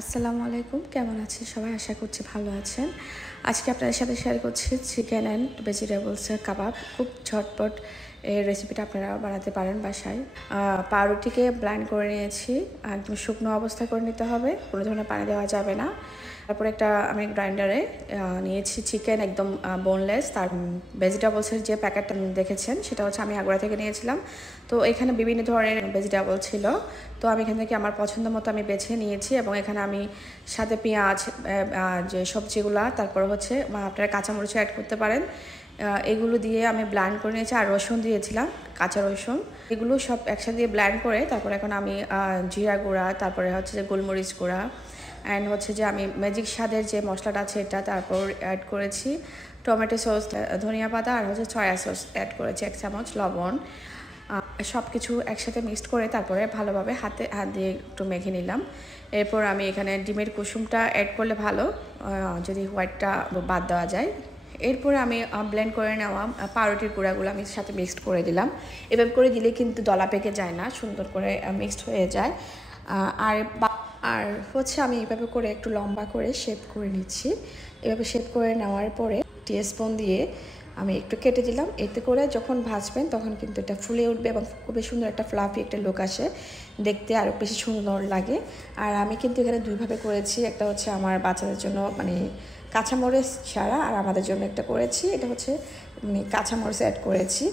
আসসালামু আলাইকুম, কেমন আছেন সবাই? আশা করছি ভালো আছেন। আজকে আপনাদের সাথে শেয়ার করছি চিকেন অ্যান্ড ভেজিটেবলসের কাবাব। খুব ঝটপট এই রেসিপিটা আপনারা বানাতে পারেন বাসায়। পাউরুটিকে ব্লেন্ড করে নিয়েছি, একদম শুকনো অবস্থা করে নিতে হবে, কোনো ধরনের পানি দেওয়া যাবে না। তারপরে আমি গ্রাইন্ডারে নিয়েছি চিকেন একদম বোনলেস। তার ভেজিটেবলসের যে প্যাকেটটা দেখেছেন সেটা হচ্ছে আমি আগ্রা থেকে নিয়েছিলাম। তো এখানে বিভিন্ন ধরনের ভেজিটেবল ছিল, তো আমি এখান থেকে আমার পছন্দ মতো আমি বেছে নিয়েছি এবং এখানে আমি সাথে পেঁয়াজ, যে সবজিগুলা, তারপর হচ্ছে আপনারা কাঁচামরিচও অ্যাড করতে পারেন, এগুলো দিয়ে আমি ব্লেন্ড করে নিয়েছি। আর রসুন দিয়েছিলাম, কাঁচা রসুন। এগুলো সব একসাথে দিয়ে ব্লেন্ড করে তারপর এখন আমি জিরা গুঁড়া, তারপরে হচ্ছে যে গোলমরিচ গুঁড়া অ্যান্ড হচ্ছে যে আমি ম্যাজিক স্বাদের যে মশলাটা আছে এটা তারপর অ্যাড করেছি, টমেটো সস, ধনিয়া পাতা আর হচ্ছে সয়া সস অ্যাড করেছি 1 চামচ, লবণ, সব কিছু একসাথে মিক্সড করে তারপরে ভালোভাবে হাত দিয়ে একটু মেখে নিলাম। এরপর আমি এখানে ডিমের কুসুমটা অ্যাড করলে ভালো, যদি হোয়াইটটা বাদ দেওয়া যায়। এরপরে আমি ব্লেন্ড করে নেওয়া পাউরুটির গুঁড়াগুলো আমি সাথে মিক্সড করে দিলাম। এভাবে করে দিলে কিন্তু দলা পেকে যায় না, সুন্দর করে মিক্সড হয়ে যায়। আর আর হচ্ছে আমি এভাবে করে একটু লম্বা করে শেপ করে নিচ্ছি। এভাবে শেপ করে নেওয়ার পরে স্পুন দিয়ে আমি একটু কেটে দিলাম। এতে করে যখন ভাজবেন তখন কিন্তু এটা ফুলে উঠবে এবং খুবই সুন্দর একটা ফ্লাফি একটা লুক আসে, দেখতে আরও বেশি সুন্দর লাগে। আর আমি কিন্তু এখানে দুইভাবে করেছি, একটা হচ্ছে আমার বাচ্চাদের জন্য মানে কাঁচামরিচ ছাড়া, আর আমাদের জন্য একটা করেছি, এটা হচ্ছে মানে কাঁচামরিচ অ্যাড করেছি।